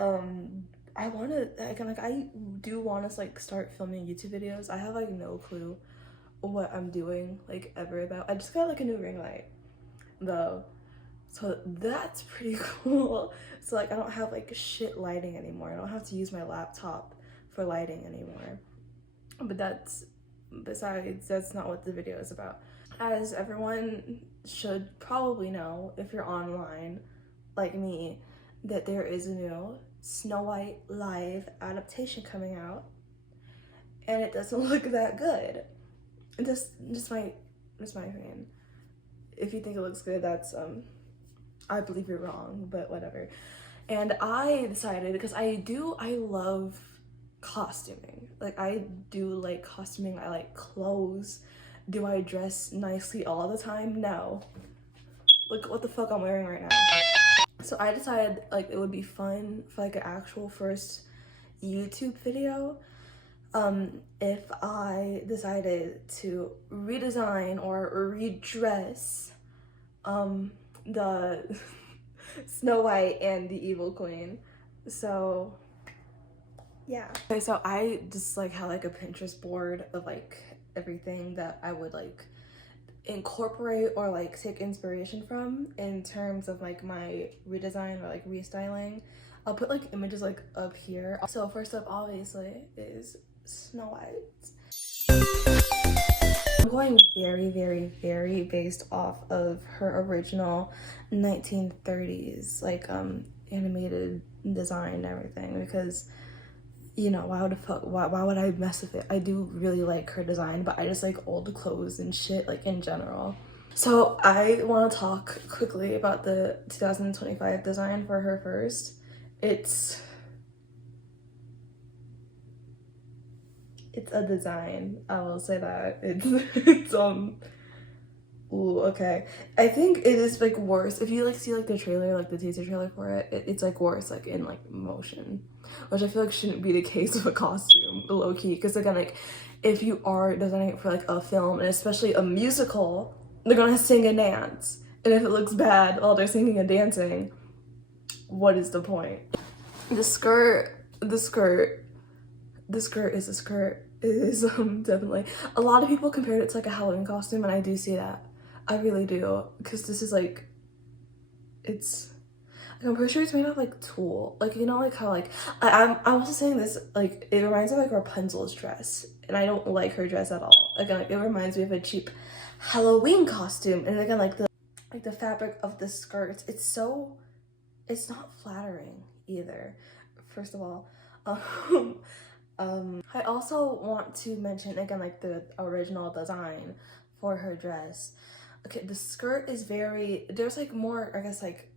I want to I do want to like start filming YouTube videos. I have like no clue what I'm doing like ever about. I just got like a new ring light though, so that's pretty cool. So like I don't have like shit lighting anymore. I don't have to use my laptop for lighting anymore. But that's not what the video is about. As everyone should probably know if you're online like me, that there is a new Snow White live adaptation coming out, and it doesn't look that good. Just my opinion. If you think it looks good, that's I believe you're wrong, but whatever. And I decided, because I love costuming. Like I do like costuming. I like clothes. Do I dress nicely all the time? No. Look what the fuck I'm wearing right now. So I decided like it would be fun for like an actual first YouTube video if I decided to redesign or redress the Snow White and the Evil Queen. So yeah. Okay, so I just like had like a Pinterest board of like everything that I would like incorporate or like take inspiration from in terms of like my redesign or like restyling. I'll put like images like up here. So first up obviously is Snow White. I'm going very based off of her original 1930s like animated design and everything, because you know, why would I mess with it? I do really like her design, but I just like old clothes and shit like in general. So I want to talk quickly about the 2025 design for her first. It's a design, I will say that. It's ooh, okay. I think it is like worse. If you like see like the trailer, like the teaser trailer for it, it's like worse like in like motion, which I feel like shouldn't be the case with a costume, low key. Because again, like if you are designing it for like a film and especially a musical, they're gonna sing and dance. And if it looks bad while they're singing and dancing, what is the point? The skirt is a skirt. It is definitely. A lot of people compared it to like a Halloween costume, and I do see that. I really do, because this is like, it's like, I'm pretty sure it's made of like tulle, like you know, like how like I'm also saying this like it reminds me of like Rapunzel's dress, and I don't like her dress at all. Again, like it reminds me of a cheap Halloween costume, and again like the fabric of the skirts, it's not flattering either. First of all, I also want to mention again like the original design for her dress. Okay, the skirt is there's like more, I guess, like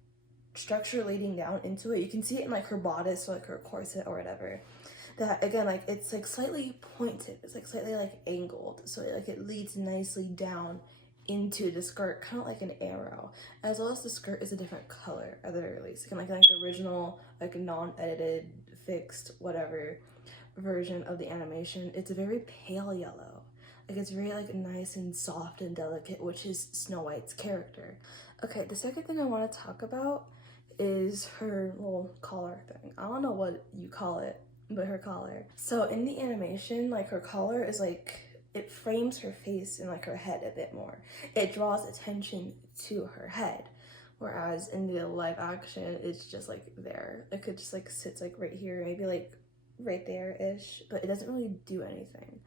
structure leading down into it. You can see it in like her bodice or like her corset or whatever. That again, like it's like slightly pointed. It's like slightly like angled, so like it leads nicely down into the skirt, kind of like an arrow. As well as the skirt is a different color at the very least. Like the original like non-edited fixed whatever version of the animation, it's a very pale yellow. Like it's very like nice and soft and delicate, which is Snow White's character. Okay, the second thing I want to talk about is her little collar thing. I don't know what you call it, but her collar. So in the animation, like her collar is like, it frames her face and like her head a bit more. It draws attention to her head. Whereas in the live action, it's just like there. It could just like sits like right here, maybe like right there-ish, but it doesn't really do anything.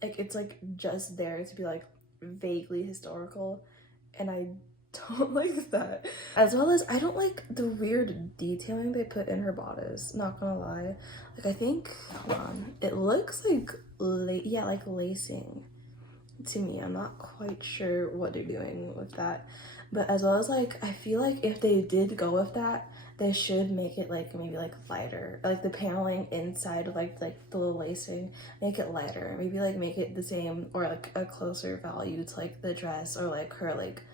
Like it's like just there to be like vaguely historical, and I don't like that. As well as I don't like the weird detailing they put in her bodice, not gonna lie. Like I think, hold on, it looks like like lacing to me. I'm not quite sure what they're doing with that, but as well as like I feel like if they did go with that, they should make it like maybe like lighter, like the paneling inside of like the little lacing, make it lighter, maybe like make it the same or like a closer value to like the dress or like her like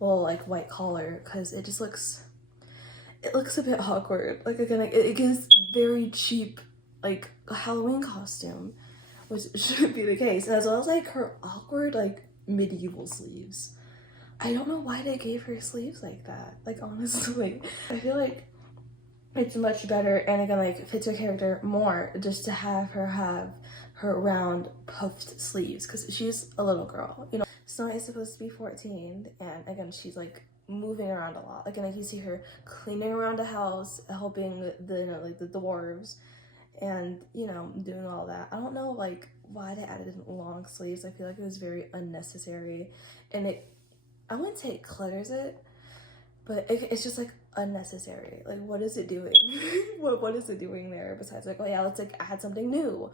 little like white collar, because it just looks a bit awkward. Like again, like, it gives very cheap like a Halloween costume, which should be the case, as well as like her awkward like medieval sleeves. I don't know why they gave her sleeves like that. Like honestly, I feel like it's much better, and again, like, fits her character more just to have her round puffed sleeves, because she's a little girl, you know. Snow White is supposed to be 14, and again, she's like moving around a lot. Like, and like you see her cleaning around the house, helping the you know, like the dwarves, and you know, doing all that. I don't know like why they added in long sleeves. I feel like it was very unnecessary, and I wouldn't say it clutters it, but it's just like unnecessary. Like, what is it doing? what is it doing there besides like, oh yeah, let's like add something new?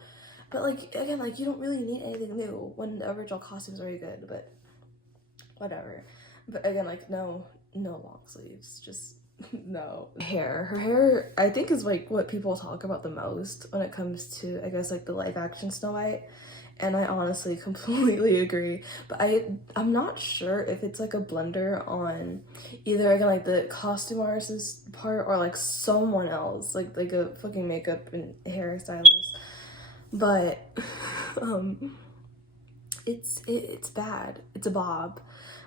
But like, again, like, you don't really need anything new when the original costume's very good. But whatever. But again, like, no long sleeves, just no. Her hair I think is like what people talk about the most when it comes to, I guess, like the live action Snow White, and I honestly completely agree. But I'm not sure if it's like a blender on either, again, like the costume artist's part, or like someone else, like a fucking makeup and hairstylist. But it's bad. It's a bob,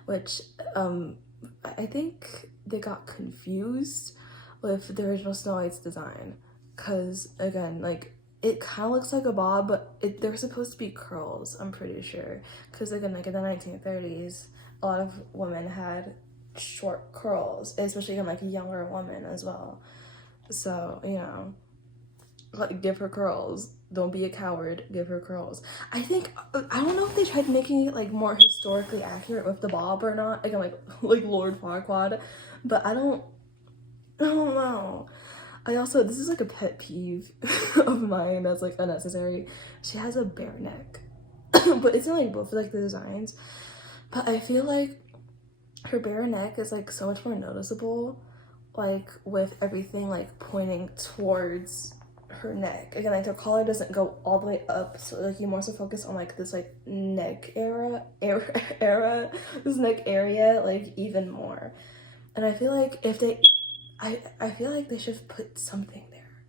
which I think they got confused with the original Snow White's design, because again, like, it kind of looks like a bob, but they're supposed to be curls, I'm pretty sure, because again, like in the 1930s, a lot of women had short curls, especially in like younger women as well. So, you know, like, give her curls. Don't be a coward, give her curls. I don't know if they tried making it like more historically accurate with the bob or not, again, like Lord Farquaad, but I don't know. I also, this is like a pet peeve of mine that's like unnecessary. She has a bare neck, but it's in like both like the designs, but I feel like her bare neck is like so much more noticeable, like with everything like pointing towards her neck. Again, like, the collar doesn't go all the way up, so like you more so focus on like this like neck this neck area like even more. And I feel like if they I feel like they should have put something there,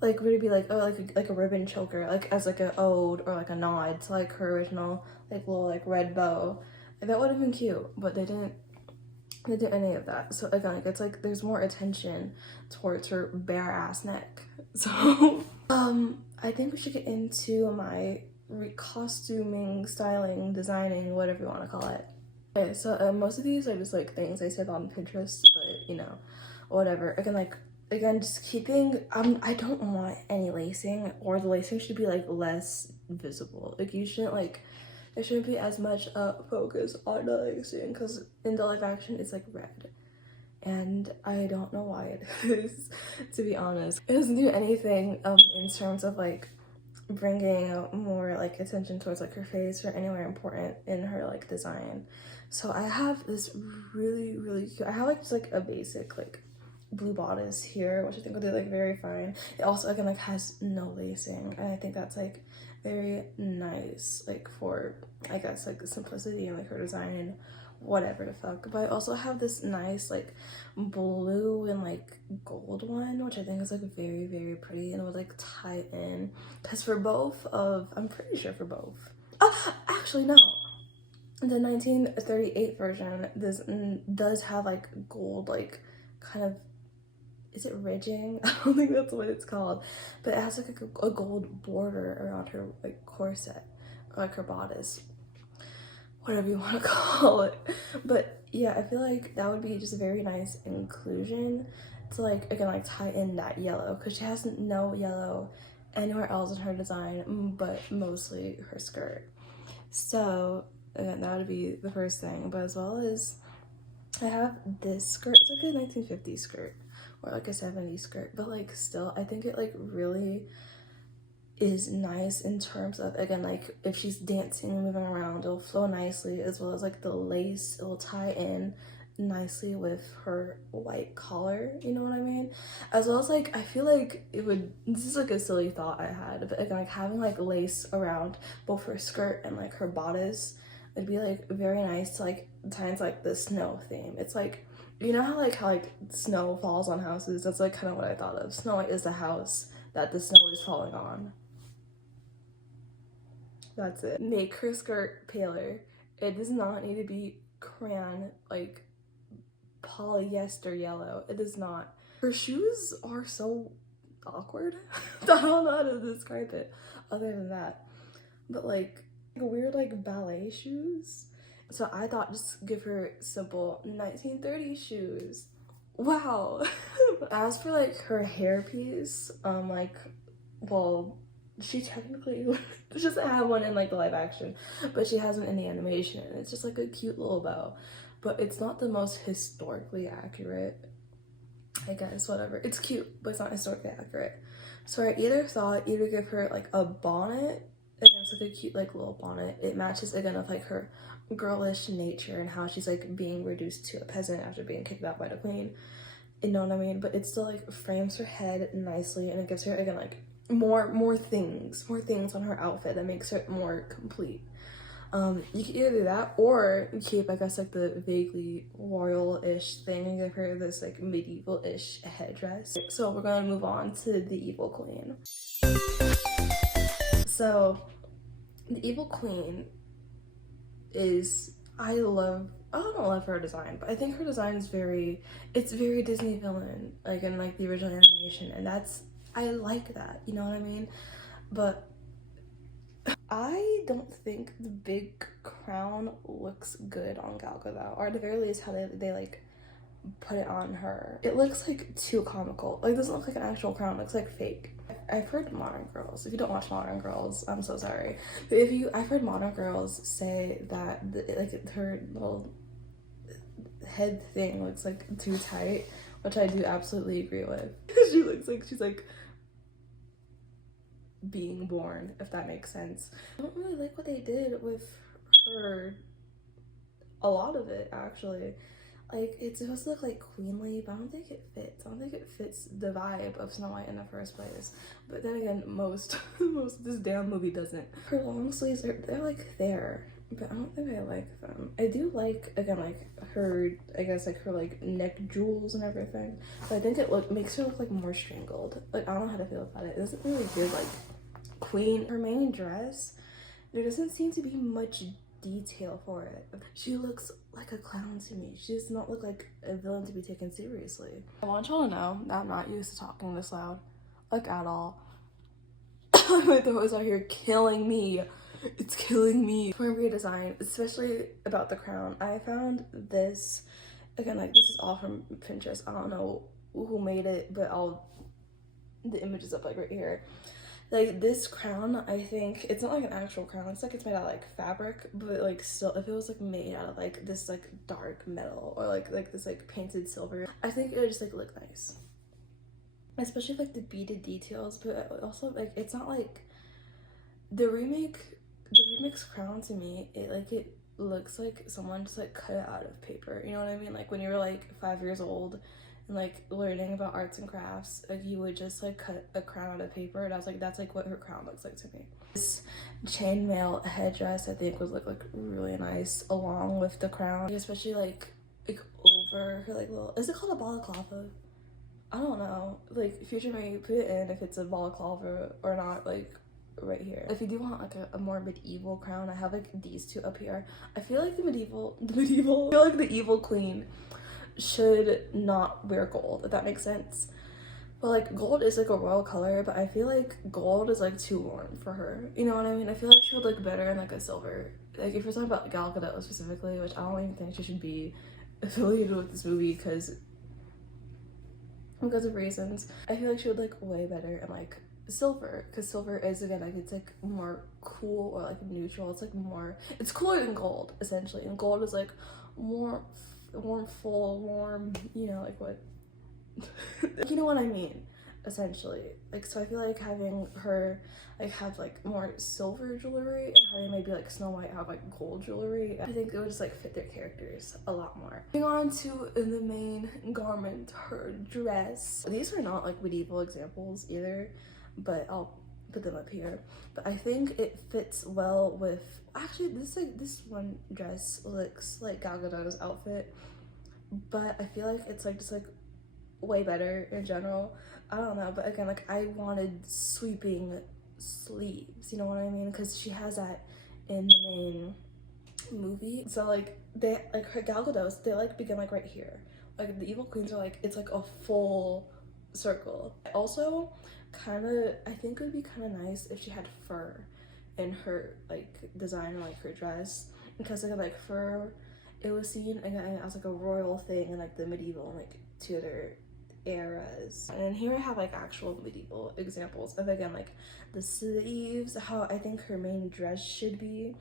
like, would it be like, oh, like a ribbon choker, like as like a ode or like a nod to like her original like little like red bow. That would have been cute, but they didn't do any of that. So again, like, it's like there's more attention towards her bare ass neck. So I think we should get into my costuming, styling, designing, whatever you want to call it. Okay, so most of these are just like things I said on Pinterest, but you know, whatever. Again, just keeping, I don't want any lacing, or the lacing should be like less visible. Like, you shouldn't like, there shouldn't be as much focus on the lacing, because in the live action it's like red, and I don't know why it is, to be honest. It doesn't do anything in terms of like bringing more like attention towards like her face or anywhere important in her like design. So I have this really cute, I have like just like a basic like blue bodice here, which I think will do like very fine. It also, again, like has no lacing, and I think that's like very nice, like for, I guess, like the simplicity and like her design and whatever the fuck. But I also have this nice like blue and like gold one, which I think is like very pretty, and it would like tie in, because for both of, I'm pretty sure for both, actually no, the 1938 version, this does have like gold, like kind of, is it ridging? I don't think that's what it's called, but it has like a gold border around her like corset, or like her bodice, whatever you want to call it. But yeah, I feel like that would be just a very nice inclusion to like, again, like tie in that yellow, because she has no yellow anywhere else in her design, but mostly her skirt. So again, that would be the first thing. But as well as, I have this skirt. It's like a 1950s skirt, or like a 70s skirt, but like still, I think it like really is nice in terms of, again, like if she's dancing and moving around, it'll flow nicely, as well as like the lace, it will tie in nicely with her white collar, you know what I mean? As well as like, I feel like it would, this is like a silly thought I had, but again, like having like lace around both her skirt and like her bodice, it'd be like very nice to like tie into like the snow theme. It's like, you know how like snow falls on houses? That's like kind of what I thought of. Snow White is the house that the snow is falling on. That's it. Make her skirt paler. It does not need to be crayon, like polyester yellow. It does not. Her shoes are so awkward. I don't know how to describe it other than that. But like weird like ballet shoes. So I thought just give her simple 1930s shoes. Wow. As for like her hairpiece, like, well, she technically she doesn't have one in like the live action, but she has one in the animation. It's just like a cute little bow, but it's not the most historically accurate, I guess. Whatever, it's cute, but it's not historically accurate. So I either thought either give her like a bonnet, and it's like a cute like little bonnet. It matches again with like her girlish nature and how she's like being reduced to a peasant after being kicked out by the queen. You know what I mean? But it still like frames her head nicely, and it gives her again like more things on her outfit that makes her more complete. You can either do that or keep, I guess, like the vaguely royal-ish thing and give her this like medieval-ish headdress. So we're gonna move on to the evil queen. So the evil queen is, I don't love her design, but I think her design is it's very Disney villain, like in like the original animation, and I like that, you know what I mean? But I don't think the big crown looks good on Gal Gadot, or at the very least how they like put it on her. It looks like too comical. Like, it doesn't look like an actual crown, it looks like fake. I've heard Modern Girls, if you don't watch Modern Girls, I'm so sorry, but I've heard Modern Girls say that like her little head thing looks like too tight, which I do absolutely agree with. She looks like she's like being born, if that makes sense. I don't really like what they did with her, a lot of it actually. Like, it's supposed to look like queenly, but I don't think it fits. I don't think it fits the vibe of Snow White in the first place. But then again, most of this damn movie doesn't. Her long sleeves they're like there, but I don't think I like them. I do like, again, like her, I guess like her like neck jewels and everything, but I think it makes her look like more strangled. Like, I don't know how to feel about it. It doesn't really give like queen. Her main dress, there doesn't seem to be much detail for it. She looks like a clown to me. She does not look like a villain to be taken seriously. I want y'all to know that I'm not used to talking this loud, like at all. My throat is out here killing me. It's killing me. For redesign, especially about the crown, I found this, again, like this is all from Pinterest. I don't know who made it, but the image is up like right here. Like, this crown, I think it's not like an actual crown, it's like it's made out of like fabric, but like still, if it was like made out of like this like dark metal or like this like painted silver, I think it would just like look nice, especially like the beaded details. But also, like, it's not like the remakes crown. To me, it looks like someone just like cut it out of paper, you know what I mean? Like when you were like 5 years old and like learning about arts and crafts, like you would just like cut a crown out of paper, and I was like, that's like what her crown looks like to me. This chainmail headdress I think would look like really nice along with the crown, especially like over her like little, is it called a balaclava? I don't know, like future may put it in if it's a balaclava or not, like right here. If you do want like a more medieval crown, I have like these two up here. I feel like I feel like the evil queen should not wear gold, if that makes sense. But like gold is like a royal color, but I feel like gold is like too warm for her, you know what I mean? I feel like she would look better in like a silver. Like if you're talking about Gal Gadot specifically, which I don't even think she should be affiliated with this movie because of reasons, I feel like she would look way better in like silver, because silver is, again, like it's like more cool or like neutral. It's like more, it's cooler than gold essentially, and gold is like more warm, you know, like what you know what I mean, essentially. Like, so I feel like having her like have like more silver jewelry and having maybe like Snow White have like gold jewelry, I think it would just like fit their characters a lot more. Moving on to the main garment, her dress. These are not like medieval examples either, but I'll put them up here. But I think it fits well with, actually this one dress looks like Gal Gadot's outfit, but I feel like it's like just like way better in general. I don't know, but again, like I wanted sweeping sleeves, you know what I mean? Because she has that in the main movie. So like they like her Gal Gadot's, they like begin like right here, Like the evil queens are like, it's like a full circle. Also, I think it would be kind of nice if she had fur in her like design, like her dress, because like fur, it was seen again as like a royal thing in like the medieval like Tudor eras. And here I have like actual medieval examples of again like the sleeves, how I think her main dress should be.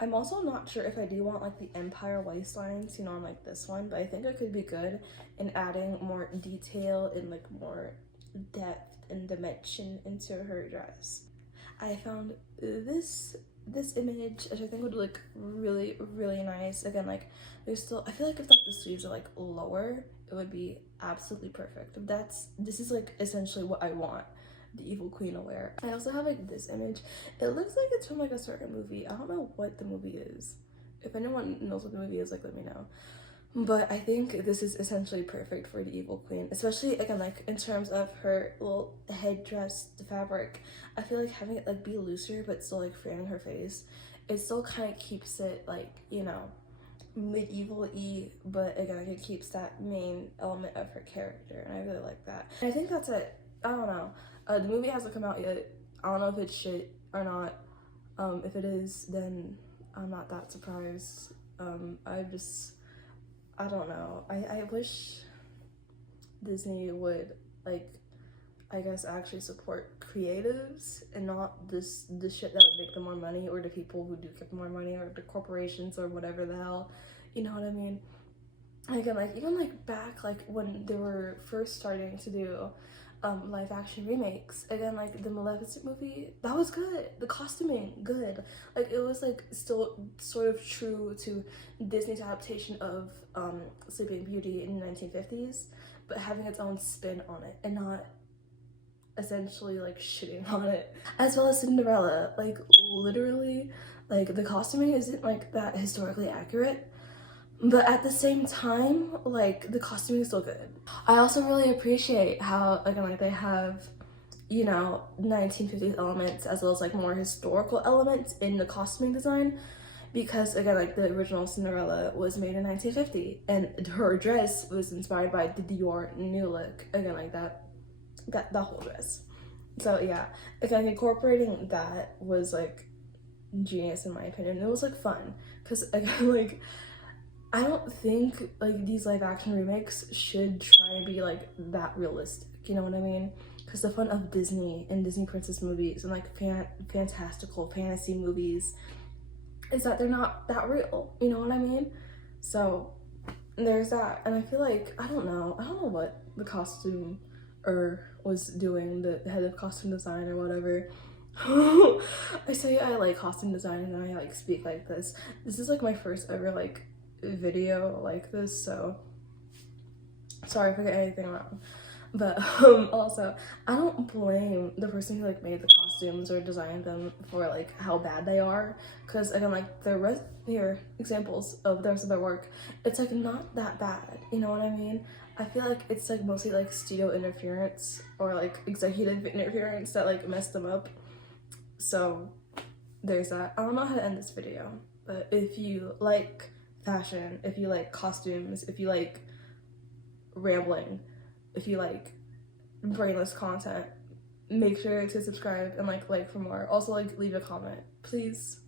I'm also not sure if I do want like the empire waistlines, you know, on like this one, but I think it could be good in adding more detail and like more depth and dimension into her dress. I found this image, which I think would look really, really nice. Again, like there's still, I feel like if like the sleeves are like lower, it would be absolutely perfect. This is like essentially what I want the evil queen to wear. I also have like this image. It looks like it's from like a certain movie. I don't know what the movie is. If anyone knows what the movie is, like let me know. But I think this is essentially perfect for the evil queen, especially again like in terms of her little headdress, the fabric. I feel like having it like be looser but still like framing her face, it still kind of keeps it like, you know, medieval-y, but again like it keeps that main element of her character, and I really like that. And I think that's it. I don't know. The movie hasn't come out yet. I don't know if it's shit or not. If it is, then I'm not that surprised. I don't know. I wish Disney would, like, I guess actually support creatives and not the shit that would make them more money, or the people who do give them more money, or the corporations or whatever the hell. You know what I mean? Again, like, even like back like when they were first starting to do live action remakes, again like the Maleficent movie, that was good. The costuming, good. Like it was like still sort of true to Disney's adaptation of Sleeping Beauty in the 1950s, but having its own spin on it and not essentially like shitting on it. As well as Cinderella, like literally like the costuming isn't like that historically accurate, but at the same time like the costuming is still good. I also really appreciate how again like they have, you know, 1950s elements as well as like more historical elements in the costuming design, because again like the original Cinderella was made in 1950 and her dress was inspired by the Dior new look, again like that whole dress. So yeah, again incorporating that was like genius in my opinion. It was like fun because again like I don't think like these live action remakes should try and be like that realistic, you know what I mean? Because the fun of Disney and Disney princess movies and like fantastical fantasy movies is that they're not that real, you know what I mean? So there's that. And I feel like I don't know what the costume was doing, the head of costume design or whatever. I say I like costume design and then I like speak like this. This is like my first ever like video like this, so sorry if I get anything wrong. But also I don't blame the person who like made the costumes or designed them for like how bad they are, because again like the here examples of the rest of their work, it's like not that bad, you know what I mean? I feel like it's like mostly like studio interference or like executive interference that like messed them up. So there's that. I don't know how to end this video, but if you like fashion, if you like costumes, if you like rambling, if you like brainless content, make sure to subscribe and like for more. Also like leave a comment, please.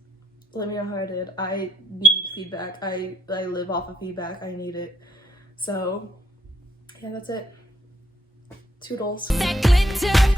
Let me know how I did. I need feedback. I live off of feedback. I need it. So yeah, that's it. Toodles. That glitter.